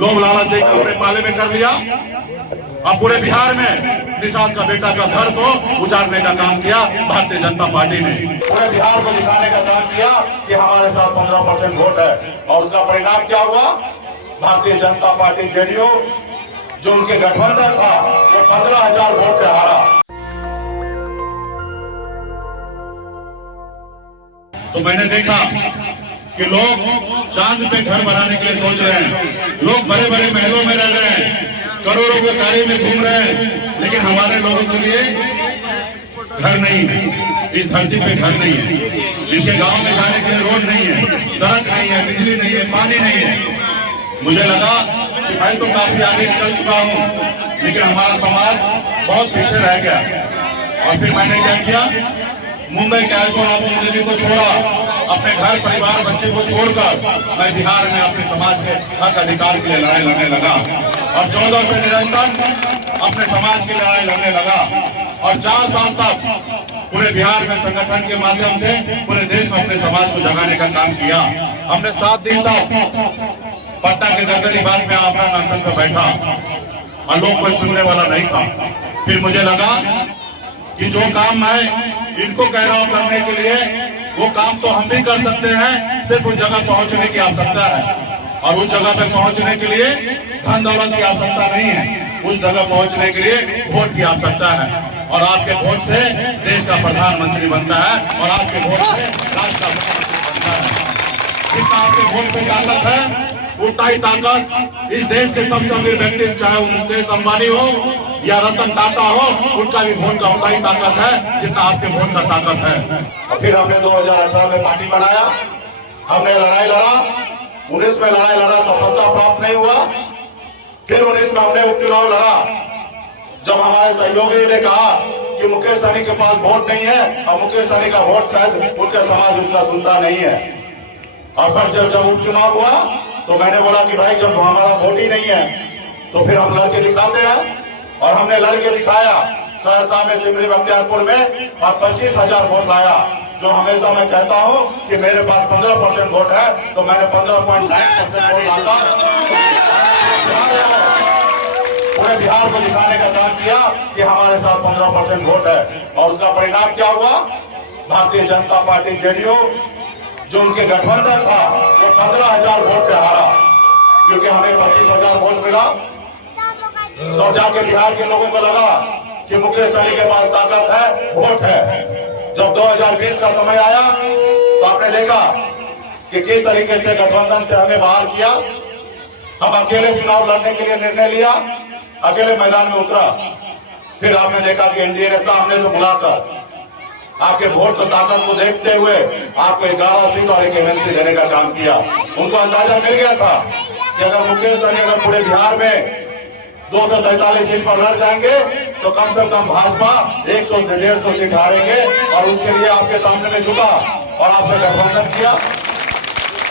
लोग लालच देकर अपने पाले में कर लिया। अब पूरे बिहार में निषाद का बेटा का घर को उजाड़ने का काम किया भारतीय जनता पार्टी ने। पूरे बिहार को दिखाने का काम किया कि हमारे साथ 15% वोट है, और उसका परिणाम क्या हुआ? भारतीय जनता पार्टी जेडीयू जो उनके गठबंधन था वो 15,000 वोट से हारा। तो मैंने देखा कि लोग चांद पे घर बनाने के लिए सोच रहे हैं, लोग बड़े बड़े महलों में रह रहे हैं, करोड़ों के गाड़ी में घूम रहे हैं, लेकिन हमारे लोगों के लिए घर नहीं है, इस धरती पे घर नहीं है, इसके गांव में जाने के लिए रोड नहीं है, सड़क नहीं है, बिजली नहीं है, पानी नहीं है। मुझे लगा कि मैं तो काफी आगे निकल चुका हूँ, लेकिन हमारा समाज बहुत पीछे रह गया। और फिर मैंने क्या किया, मुंबई के ऐशोआराम जिंदगी को छोड़ा, अपने घर परिवार बच्चे को छोड़कर मैं बिहार में अपने समाज के हक अधिकार के लिए लड़ाई लड़ने लगा, और 14 से निरंतर अपने समाज की लड़ाई लड़ने लगा। और 4 साल तक पूरे बिहार में संगठन के माध्यम से पूरे देश में अपने समाज को जगाने का काम किया। हमने 7 दिन तक पटना के दरदरी बाग में अपना अनशन पर बैठा और लोग कोई सुनने वाला नहीं था। फिर मुझे लगा कि जो काम मैं इनको कह रहा हूं करने के लिए, वो काम तो हम भी कर सकते हैं, सिर्फ उस जगह पहुंचने की आवश्यकता है। और उस जगह पे पहुंचने के लिए धन दौलत की आवश्यकता नहीं है, उस जगह पहुंचने के लिए वोट की आवश्यकता है। और आपके वोट से देश का प्रधानमंत्री बनता है, और आपके वोट से राज्य का मुख्यमंत्री बनता है। जितना आपके वोट पे ताकत है, उतना ही ताकत इस देश के सबसे अमीर व्यक्ति, चाहे मुकेश अंबानी हो या रतन टाटा हो, उनका भी वोट का उतना ही ताकत है जितना आपके वोट का ताकत है। और फिर हमने 2018 में पार्टी बनाया, हमने लड़ाई लड़ा, 19 में लड़ाई लड़ा, सफलता प्राप्त नहीं हुआ। फिर 19 में हमने उपचुनाव लड़ा, जब हमारे सहयोगी ने कहा कि मुकेश सहनी के पास वोट नहीं है, और मुकेश सहनी का वोट शायद उनका समाज उतना सुनता नहीं है। और फिर जब उपचुनाव हुआ तो मैंने बोला कि भाई जब हमारा वोट ही नहीं है तो फिर हम लड़के दिखाते हैं। और हमने लड़के दिखाया सहरसा में, सिमरी बख्तियारपुर में, और 25,000 वोट लाया। जो हमेशा मैं कहता हूं कि मेरे पास 15% वोट है, तो मैंने 15.9% वोट लाता पूरे बिहार को दिखाने का काम किया कि हमारे साथ 15% वोट है। और उसका परिणाम क्या हुआ? भारतीय जनता पार्टी जेडीयू जो उनके गठबंधन था वो 15,000 वोट से हारा, क्योंकि हमें 25,000 वोट मिला। तो जाके बिहार के लोगों को लगा कि मुकेश सहनी के पास ताकत है, वोट है। जब 2020 का समय आया तो आपने देखा कि किस तरीके से गठबंधन से हमें बाहर किया। हम अकेले चुनाव लड़ने के लिए निर्णय लिया, अकेले मैदान में उतरा। फिर आपने देखा कि एनडीए ने सामने से बुलाकर आपके वोट की ताकत को देखते हुए आपको 11 सीट और 1 एमएलसी देने का काम किया। उनको अंदाजा मिल गया था कि अगर मुकेश सहनी अगर पूरे बिहार में 243 सीट पर लड़ जाएंगे तो कम से कम भाजपा 100 से 150 सीट हारेंगे। और उसके लिए आपके सामने में झुका और आपसे गठबंधन किया,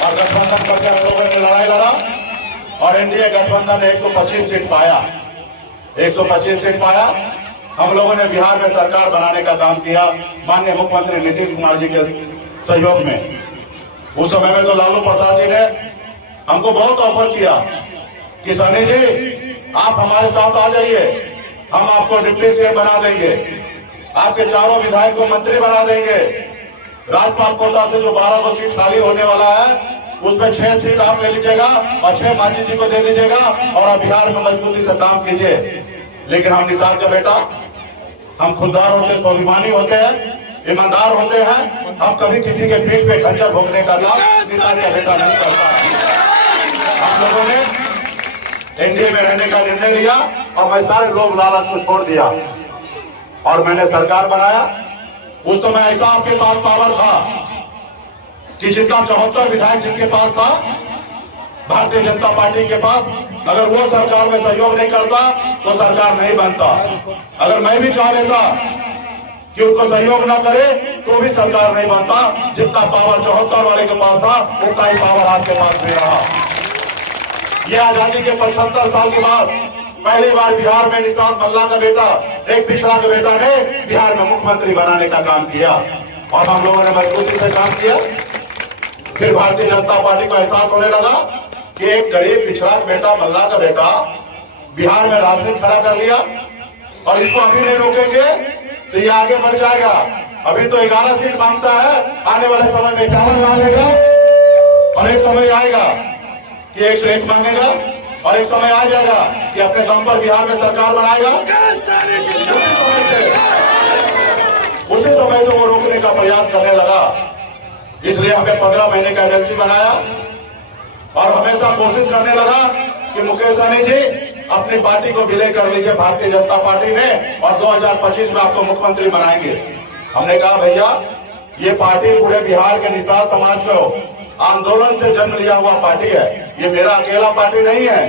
और गठबंधन करके हम लोगों ने लड़ाई लड़ा, और एनडीए गठबंधन ने 125 सीट पाया, 125 सीट पाया। हम लोगों ने बिहार में सरकार बनाने का काम किया माननीय मुख्यमंत्री नीतीश कुमार जी के सहयोग में। उस समय में तो लालू प्रसाद जी ने हमको बहुत ऑफर किया कि सहनी जी आप हमारे साथ आ जाइए, हम आपको डिप्टी सीएम बना देंगे, आपके चारों विधायक को मंत्री बना देंगे, राज्यपाल कोटा से जो 12 सीट खाली होने वाला है उसमें 6 सीट आप ले लीजिएगा और 6 मांझी जी को दे दीजिएगा, और आप बिहार में मजबूती से काम कीजिए। लेकिन हम निषाद का बेटा, हम खुददार होते, स्वाभिमानी होते हैं, ईमानदार होते हैं, हम कभी किसी के पीठ पे खंजर भोगने का काम निषाद का बेटा नहीं करता है। हम लोगों ने एनडीए में रहने का निर्णय लिया, और मैं सारे लोग लालच को छोड़ दिया और मैंने सरकार बनाया। उस समय ऐसा आपके पास पावर था कि जितना 74 विधायक जिसके पास था भारतीय जनता पार्टी के पास, अगर वो सरकार में सहयोग नहीं करता तो सरकार नहीं बनता। अगर मैं भी चाह लेता कि उनको सहयोग ना करे तो भी सरकार नहीं बनता। जितना पावर 74 वाले के पास था उतना ही पावर आपके पास भी रहा। ये आजादी के 75 साल के बाद पहली बार बिहार में निषाद मल्ला का बेटा, एक पिछड़ा का बेटा ने बिहार में मुख्यमंत्री बनाने का काम किया, और हम लोगों ने मजबूती से काम किया। फिर भारतीय जनता पार्टी को एहसास होने लगा कि एक गरीब पिछड़ा बेटा, मल्ला का बेटा बिहार में राजनीति खड़ा कर लिया और इसको अभी नहीं रोकेंगे तो ये आगे बढ़ जाएगा। अभी तो 11 सीट मांगता है, आने वाले समय में 51 ला लेगा और एक समय आएगा कि 101 मांगेगा और एक समय आ जाएगा कि अपने दम पर बिहार में सरकार बनाएगा। उसी समय से वो रोकने का प्रयास करने लगा। इसलिए हमें 15 महीने का एमएलसी बनाया और हमेशा कोशिश करने लगा कि मुकेश सहनी जी अपनी पार्टी को विलय कर लीजिए भारतीय जनता पार्टी में और 2025 में आपको मुख्यमंत्री बनाएंगे। हमने कहा भैया ये पार्टी पूरे बिहार के निषाद समाज को आंदोलन से जन्म लिया हुआ पार्टी है, ये मेरा अकेला पार्टी नहीं है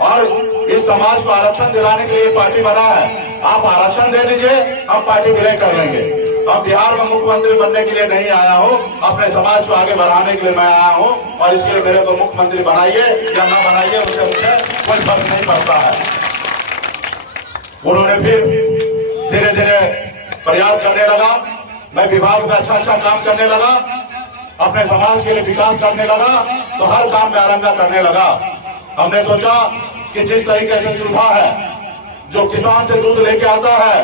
और इस समाज को आरक्षण दिलाने के लिए पार्टी बना है। आप आरक्षण दे दीजिए, हम पार्टी विलय कर लेंगे। अब बिहार में मुख्यमंत्री बनने के लिए नहीं आया हूँ, अपने समाज को आगे बढ़ाने के लिए मैं आया हूँ और इसके लिए मेरे को मुख्यमंत्री बनाइए या ना बनाइए उससे मुझे कोई फर्क नहीं पड़ता है। उन्होंने फिर धीरे धीरे प्रयास करने लगा, मैं विभाग में अच्छा काम करने लगा, अपने समाज के लिए विकास करने लगा, तो हर काम में आरंगा करने लगा। हमने सोचा कि जिस तरीके से सुविधा है, जो किसान से दूध लेके आता है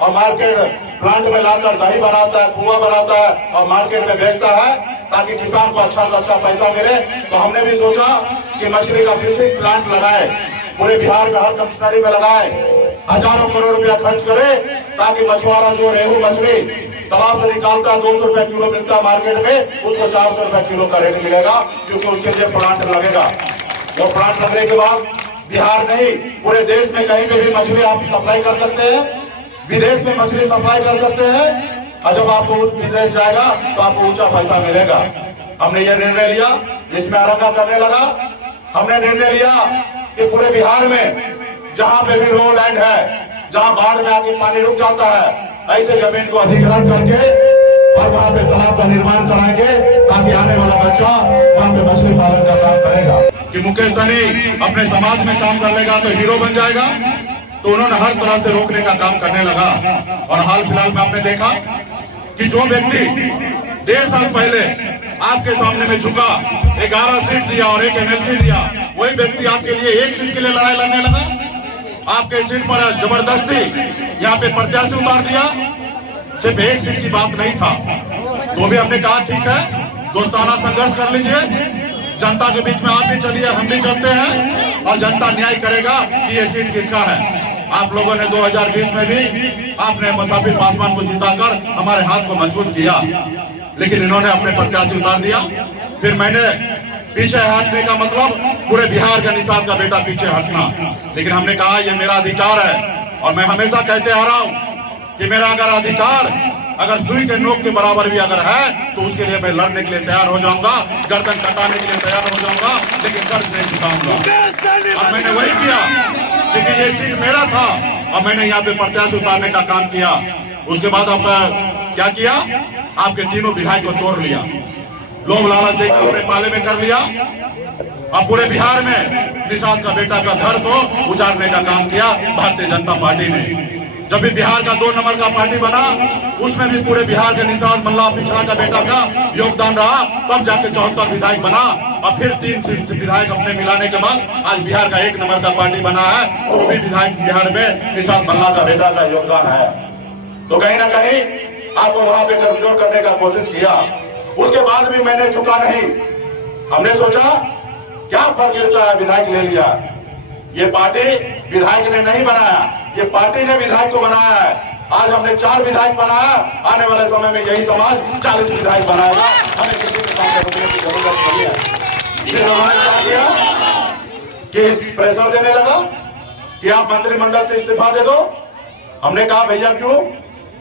और मार्केट प्लांट में लाकर दही बनाता है, खोआ बनाता है और मार्केट में बेचता है ताकि किसान को अच्छा से अच्छा पैसा मिले, तो हमने भी सोचा कि मछली का फिशिंग प्लांट लगाए, पूरे बिहार में हर कमिश्नरी में लगाए, हजारों करोड़ रुपया खर्च करे ताकि मछुआरा जो रेहू मछली तालाब से निकालता है 200 रुपए किलो मिलता है मार्केट में, उसको 400 रुपए किलो का रेट मिलेगा क्योंकि उसके लिए प्लांट लगेगा। वो प्लांट लगने के बाद बिहार नहीं पूरे देश में कहीं पे भी मछली आप सप्लाई कर सकते हैं, विदेश में मछली सप्लाई कर सकते हैं और जब आपको विदेश जाएगा तो आपको ऊंचा पैसा मिलेगा। हमने ये निर्णय लिया, इसमें आरंगा करने लगा। हमने निर्णय लिया कि पूरे बिहार में जहां पे भी लो लैंड है, जहां बाढ़ में आके पानी रुक जाता है, ऐसे जमीन को अधिग्रहण करके और वहां पे तालाब का निर्माण कराएंगे ताकि आने वाला बच्चा वहां पे मछली पालन का काम करेगा। कि मुकेश सहनी अपने समाज में काम कर लेगा तो हीरो बन जाएगा, तो उन्होंने हर तरह से रोकने का काम करने लगा। और हाल फिलहाल में आपने देखा कि जो व्यक्ति 1.5 साल पहले आपके सामने में झुका, 11 सीट दिया और एक एमएलसी दिया, वही व्यक्ति आपके लिए 1 सीट के लिए लड़ाई लड़ने लगा। आपके सीट पर जबरदस्ती यहाँ पे प्रत्याशी उतार दिया। सिर्फ 1 सीट की बात नहीं था, तो भी हमने कहा ठीक है, दोस्ताना संघर्ष कर लीजिए, जनता के बीच में आप भी चलिए, हम भी चलते हैं और जनता न्याय करेगा कि ये सीट किसका है। आप लोगों ने 2020 में भी आपने मुसाफिर पासवान को जिताकर हमारे हाथ को मजबूत किया, लेकिन इन्होंने अपने प्रत्याशी उतार दिया। फिर मैंने पीछे हटने का मतलब पूरे बिहार का निषाद का बेटा पीछे हटना, लेकिन हमने कहा ये मेरा अधिकार है और मैं हमेशा कहते आ रहा हूँ कि मेरा अगर अधिकार अगर सुई के नोक के बराबर भी अगर है तो उसके लिए मैं लड़ने के लिए तैयार हो जाऊंगा, गर्दन कटाने के लिए तैयार हो जाऊंगा, लेकिन सर नहीं झुकाऊंगा। और मैंने वही किया क्योंकि ये सीट मेरा था और मैंने यहाँ पे प्रत्याशी उतारने का काम किया। उसके बाद आपका क्या किया, आपके तीनों विधायक को तोड़ लिया, लोग लालच देकर अपने पाले में कर लिया। अब पूरे बिहार में निषाद का बेटा का घर को उजाड़ने का काम किया भारतीय जनता पार्टी ने। जब भी बिहार का 2 नंबर का पार्टी बना, उसमें भी पूरे बिहार के निषाद मल्ला पिछड़ा का बेटा का योगदान रहा, तब जाके 74 विधायक बना और फिर 3 विधायक अपने मिलाने के बाद आज बिहार का 1 नंबर का पार्टी बना है, वो भी विधायक बिहार में निषाद मल्ला का बेटा का योगदान है। तो कहीं ना कहीं आपको वहां पे कमजोर करने का कोशिश किया। उसके बाद भी मैंने झुका नहीं। हमने सोचा क्या फर्क गिरता है, विधायक ले लिया। ये पार्टी विधायक ने नहीं बनाया, ये पार्टी ने विधायक को बनाया है। आज हमने 4 विधायक बनाया, आने वाले समय में यही समाज 40 विधायक बनाएगा। हमें किसी के सामने रुकने की जरूरत नहीं है। फिर उन्होंने क्या किया कि प्रेशर देने लगा कि आप मंत्रिमंडल से इस्तीफा दे दो। हमने कहा भैया क्यों,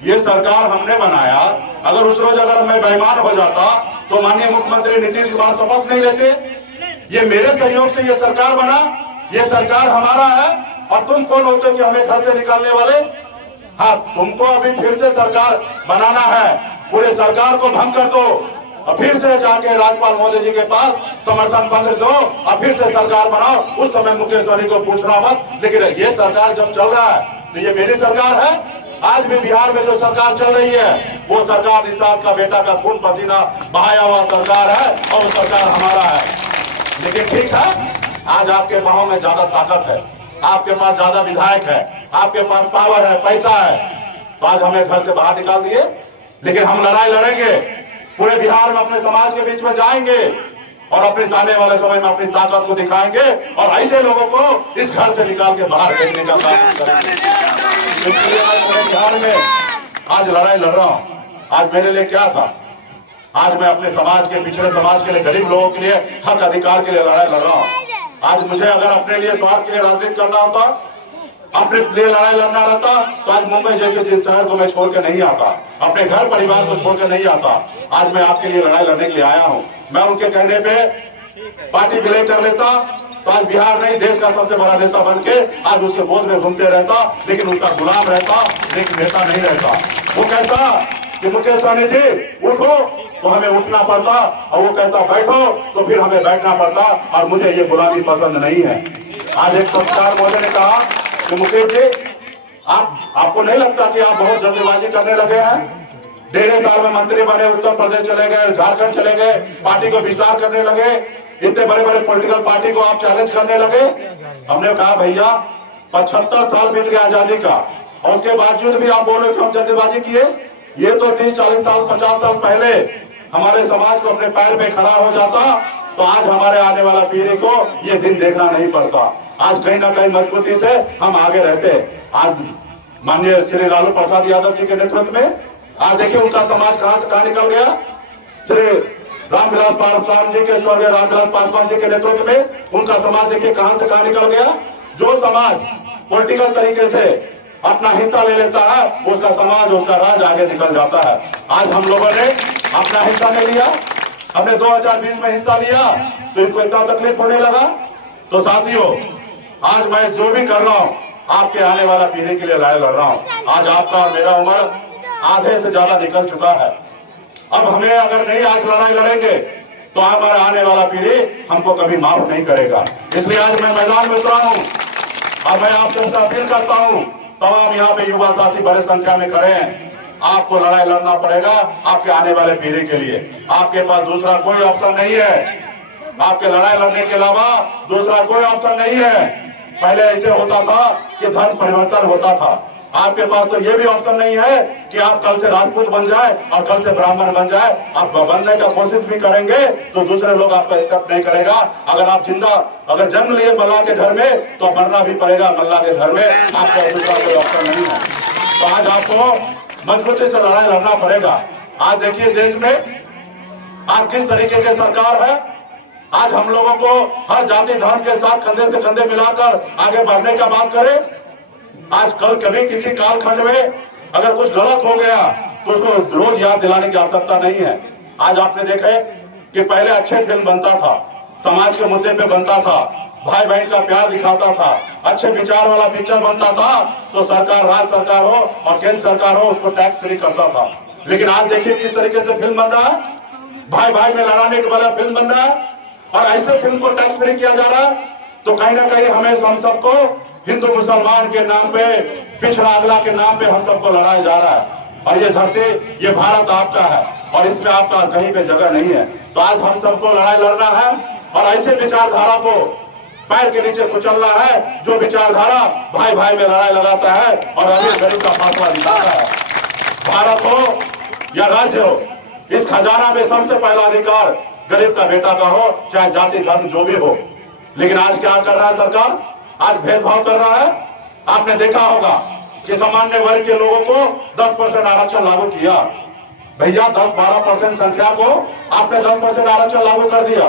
ये सरकार हमने बनाया, अगर उस रोज अगर मैं बेईमान हो जाता तो माननीय मुख्यमंत्री नीतीश कुमार शपथ नहीं लेते। ये मेरे सहयोग से ये सरकार बना, ये सरकार हमारा है और तुम कौन होते कि हमें घर से निकालने वाले। हाँ, तुमको अभी फिर से सरकार बनाना है, पूरे सरकार को भंग कर दो और फिर से जाके राज्यपाल मोदी जी के पास समर्थन पत्र दो और फिर से सरकार बनाओ। उस समय मुकेश सहनी को पूछना मत, लेकिन ये सरकार जब चल रहा है तो ये मेरी सरकार है। आज भी बिहार में जो सरकार चल रही है वो सरकार निषाद का बेटा का खून पसीना बहाया हुआ सरकार है और वो सरकार हमारा है। लेकिन ठीक है, आज आपके पाँव में ज्यादा ताकत है, आपके पास ज्यादा विधायक है, आपके पास पावर है, पैसा है, तो आज हमें घर से बाहर निकाल दिए। लेकिन हम लड़ाई लड़ेंगे, पूरे बिहार में अपने समाज के बीच में जाएंगे और अपने आने वाले समय में अपनी ताकत को दिखाएंगे और ऐसे लोगों को इस घर से निकाल के बाहर फेंकने का काम करेंगे। इसलिए मैं पूरे बिहार में आज लड़ाई लड़ रहा हूँ। आज मेरे लिए क्या था, आज मैं अपने समाज के, पिछड़े समाज के लिए, गरीब लोगों के लिए, हक अधिकार के लिए लड़ाई लड़ रहा हूँ। आज मुझे अगर अपने लिए, स्वार्थ के लिए राजनीति करना होता, अपने लिए लड़ाई लड़ना रहता, तो आज मुंबई जैसे जिस शहर को मैं छोड़ के नहीं आता, अपने घर परिवार को छोड़ के नहीं आता। आज मैं आपके लिए लड़ाई लड़ने के लिए आया हूँ। मैं उनके कहने पे पार्टी विलय कर लेता तो आज बिहार नहीं, देश का सबसे बड़ा नेता बन के आज उसके गोद में घूमते रहता, लेकिन उसका गुलाम रहता, लेकिन नेता नहीं रहता। वो कहता कि मुकेश सहनी जी उठो, तो हमें उठना पड़ता, और वो कहता बैठो, तो फिर हमें बैठना पड़ता, और मुझे ये गुलामी पसंद नहीं है। आज एक पत्रकार महोदय ने कहा कि मुकेश जी, आपको नहीं लगता कि आप बहुत जल्दीबाजी करने लगे हैं? 1.5 साल में मंत्री बने, उत्तर प्रदेश चले गए, झारखंड चले गए, पार्टी को विस्तार करने लगे, इतने बड़े बड़े पॉलिटिकल पार्टी को आप चैलेंज करने लगे। हमने कहा भैया 75 साल बीत गया आजादी का, और उसके बावजूद भी आप बोलो कि हम जल्दीबाजी किए। ये तो 30, 40 साल, 50 साल पहले हमारे समाज को अपने पैर पे खड़ा हो जाता, तो आज हमारे आने वाला पीढ़ी को ये दिन देखना नहीं पड़ता। आज कहीं ना कहीं मजबूती से हम आगे रहते। आज माननीय श्री लालू प्रसाद यादव जी के नेतृत्व में आज देखिए उनका समाज कहां से कहां निकल गया। श्री रामविलास पासवान जी के, स्वर्गीय रामविलास पासवान जी के नेतृत्व में उनका समाज देखिए कहां से कहां निकल गया। जो समाज पॉलिटिकल तरीके से अपना हिस्सा ले लेता है, उसका समाज, उसका राज्य आगे निकल जाता है। आज हम लोगों ने अपना हिस्सा नहीं लिया, हमने 2020 में हिस्सा लिया, तो इनको इतना तकलीफ होने लगा। तो साथियों, आज मैं जो भी कर रहा हूँ, आपके आने वाला पीढ़ी के लिए लड़ाई लड़ रहा हूँ। आज आपका और मेरा उम्र आधे से ज्यादा निकल चुका है। अब हमें अगर नहीं आज लड़ाई लड़ेंगे, तो हमारा आने वाला पीढ़ी हमको कभी माफ नहीं करेगा। इसलिए आज मैं मैदान में उतरा हूँ और मैं आपसे अपील करता हूँ, तमाम यहाँ पे युवा साथी बड़े संख्या में खड़े हैं। आपको लड़ाई लड़ना पड़ेगा आपके आने वाले पीढ़ी के लिए। आपके पास दूसरा कोई ऑप्शन नहीं है, आपके लड़ाई लड़ने के अलावा दूसरा कोई ऑप्शन नहीं है। पहले ऐसे होता था कि धर्म परिवर्तन होता था, आपके पास तो ये भी ऑप्शन नहीं है कि आप कल से राजपूत बन जाए और कल से ब्राह्मण बन जाए। आप बनने का कोशिश भी करेंगे तो दूसरे लोग आपका एक्सेप्ट नहीं करेगा। अगर जन्म लिए मल्लाह के घर में, तो मरना भी पड़ेगा मल्लाह के घर में। आपका दूसरा कोई ऑप्शन नहीं है। तो आज आपको मजबूती से लड़ाई लड़ना पड़ेगा। आज देखिए देश में आज किस तरीके की सरकार है। आज हम लोगों को हर जाति धर्म के साथ कंधे से कंधे मिलाकर आगे बढ़ने का बात करें। आज कल कभी किसी कालखंड में अगर कुछ गलत हो गया तो उसको रोज याद दिलाने की आवश्यकता नहीं है। आज आपने देखा कि पहले अच्छे फिल्म बनता था, समाज के मुद्दे पे बनता था, भाई बहन का प्यार दिखाता था, अच्छे विचार वाला पिक्चर बनता था, तो सरकार, राज्य सरकार हो और केंद्र सरकार हो, उसको टैक्स फ्री करता था। लेकिन आज देखिए किस तरीके से फिल्म बन रहा है, भाई भाई में लड़ाने के वाला फिल्म बन रहा है और ऐसे फिल्म को टैक्स फ्री किया जा रहा है। तो कहीं ना कहीं हमें, हम सबको हिंदू मुसलमान के नाम पे, पिछड़ा अगला के नाम पे हम सबको लड़ाया जा रहा है। और ये धरती, ये भारत आपका है और इसमें आपका कहीं पे जगह नहीं है। तो आज हम सबको लड़ाई लड़ना है और ऐसे विचारधारा को पैर के नीचे कुचलना है जो विचारधारा भाई भाई में लड़ाई लगाता है और अमीर गरीब का फासला दिखाता है। भारत हो या राज्य हो, इस खजाना में सबसे पहला अधिकार गरीब का बेटा का हो, चाहे जाति धर्म जो भी हो। लेकिन आज क्या कर रहा है सरकार? आज भेदभाव कर रहा है। आपने देखा होगा कि सामान्य वर्ग के लोगों को 10% आरक्षण लागू किया। भैया 10-12% संख्या को आपने 10% आरक्षण लागू कर दिया।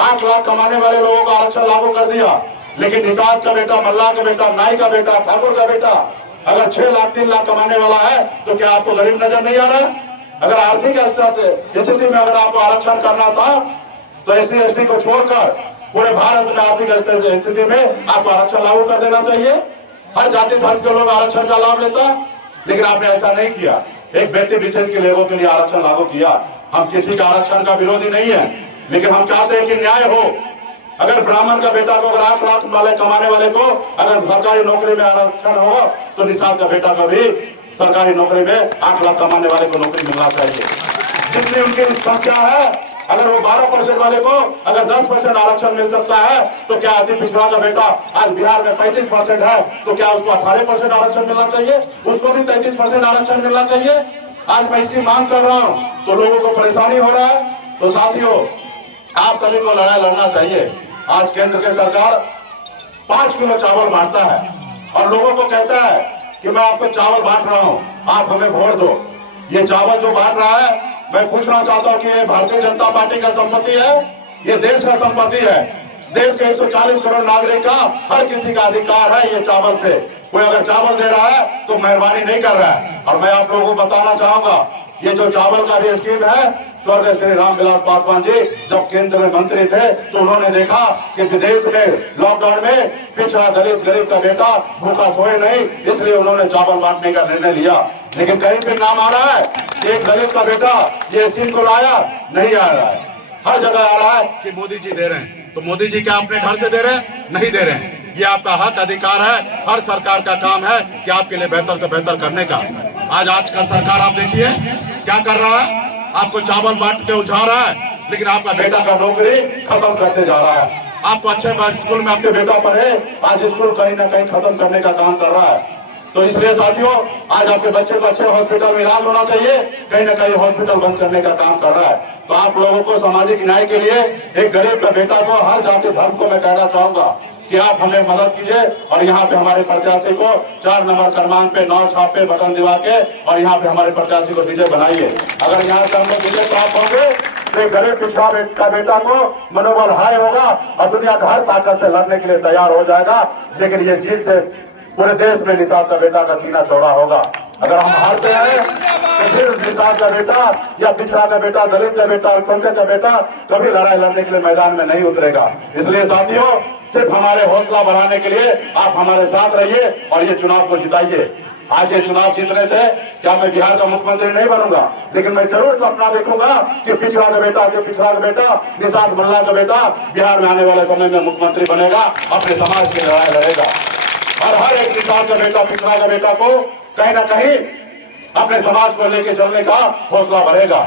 8 लाख कमाने वाले लोगों का आरक्षण लागू कर दिया। लेकिन निषाद का बेटा, मल्लाह का बेटा, नाई का बेटा, ठाकुर का बेटा अगर 6 लाख 3 लाख कमाने वाला है, तो क्या आपको गरीब नजर नहीं आ रहा है? अगर आर्थिक स्थिति में अगर आपको आरक्षण करना था, तो SC/ST को छोड़कर पूरे भारत में आर्थिक स्थिति में आपको आरक्षण लागू कर देना चाहिए। हर जाति धर्म के लोग आरक्षण का लाभ लेता, लेकिन आपने ऐसा नहीं किया। एक व्यक्ति विशेष के लोगों के लिए आरक्षण लागू किया। हम किसी का आरक्षण का विरोधी नहीं है, लेकिन हम चाहते हैं कि न्याय हो। अगर ब्राह्मण का बेटा को, अगर 8 लाख वाले कमाने वाले को अगर सरकारी नौकरी में आरक्षण हो, तो निषाद का बेटा को भी सरकारी नौकरी में 8 लाख कमाने वाले को नौकरी मिलना चाहिए। जितनी उनकी संख्या है अगर वो 12% वाले को अगर 10% आरक्षण मिल सकता है तो क्या अति पिछड़ा का बेटा आज बिहार में 35% है तो क्या उसको 18% आरक्षण मिलना चाहिए, उसको भी 33% आरक्षण मिलना चाहिए। आज मैं इसकी मांग कर रहा हूं तो लोगों को परेशानी हो रहा है। तो साथियों, आप सभी को लड़ाई लड़ना चाहिए। आज केंद्र की सरकार 5 किलो चावल बांटता है और लोगों को कहता है कि मैं आपको चावल बांट रहा हूं, आप हमें वोट दो। ये चावल जो बांट रहा है, मैं पूछना चाहता हूं कि ये भारतीय जनता पार्टी का संपत्ति है, ये देश का संपत्ति है। देश के 140 करोड़ नागरिक का हर किसी का अधिकार है ये चावल पे। कोई अगर चावल दे रहा है तो मेहरबानी नहीं कर रहा है। और मैं आप लोगों को बताना चाहूंगा, ये जो चावल का भी स्कीम है, स्वर्गीय श्री रामविलास पासवान जी जब केंद्र में मंत्री थे तो उन्होंने देखा कि विदेश में लॉकडाउन में पिछड़ा दलित गरीब का बेटा भूखा सोए नहीं, इसलिए उन्होंने चावल बांटने का निर्णय लिया। लेकिन कहीं पे नाम आ रहा है एक दलित का बेटा ये स्कीम को लाया, नहीं आ रहा है। हर जगह आ रहा है कि मोदी जी दे रहे हैं। तो मोदी जी क्या अपने घर से दे रहे हैं? नहीं दे रहे हैं। ये आपका हक अधिकार है, हर सरकार का काम है कि आपके लिए बेहतर से बेहतर करने का। आज का सरकार आप देखिए क्या कर रहा है, आपको चावल बांट के उठा रहा है, लेकिन आपका बेटा का नौकरी खत्म करते जा रहा है। आपको अच्छे स्कूल में आपके बेटा पढ़े, आज स्कूल कहीं ना कहीं खत्म करने का काम कर रहा है। तो इसलिए साथियों, आज आपके बच्चे को अच्छे हॉस्पिटल में इलाज होना चाहिए, कहीं ना कहीं हॉस्पिटल बंद करने का काम कर रहा है। तो आप लोगों को सामाजिक न्याय के लिए एक गरीब का बेटा को, हर जाति धर्म को मैं कहना चाहूंगा कि आप हमें मदद कीजिए और यहाँ पे हमारे प्रत्याशी को 4 नंबर क्रमांक पे 9 छाप पे बटन दिवा के और यहाँ पे हमारे प्रत्याशी को विजय बनाइए। अगर यहाँ से हम लोग विजय प्राप्त होंगे तो गरीब पिछड़ा का बेटा को मनोबल हाई होगा और दुनिया का हर ताकत से लड़ने के लिए तैयार हो जाएगा। लेकिन ये जीत से पूरे देश में निषाद का बेटा का सीना चौड़ा होगा। अगर हम हारते हैं तो फिर निषाद का बेटा या पिछड़ा का बेटा, दलित का बेटा, अल्पसंख्यक का बेटा कभी लड़ाई लड़ने के लिए मैदान में नहीं उतरेगा। इसलिए साथियों, सिर्फ हमारे हौसला बढ़ाने के लिए आप हमारे साथ रहिए और ये चुनाव को जिताइए। आज ये चुनाव जीतने से क्या मैं बिहार का मुख्यमंत्री नहीं बनूंगा, लेकिन मैं जरूर सपना देखूंगा कि पिछड़ा का बेटा निषाद मल्ला का बेटा बिहार में आने वाले समय में मुख्यमंत्री बनेगा, अपने समाज की लड़ाई लड़ेगा और हर एक निषाद का बेटा, पिछड़ा का बेटा को कहीं ना कहीं अपने समाज को लेकर चलने का हौसला बढ़ेगा।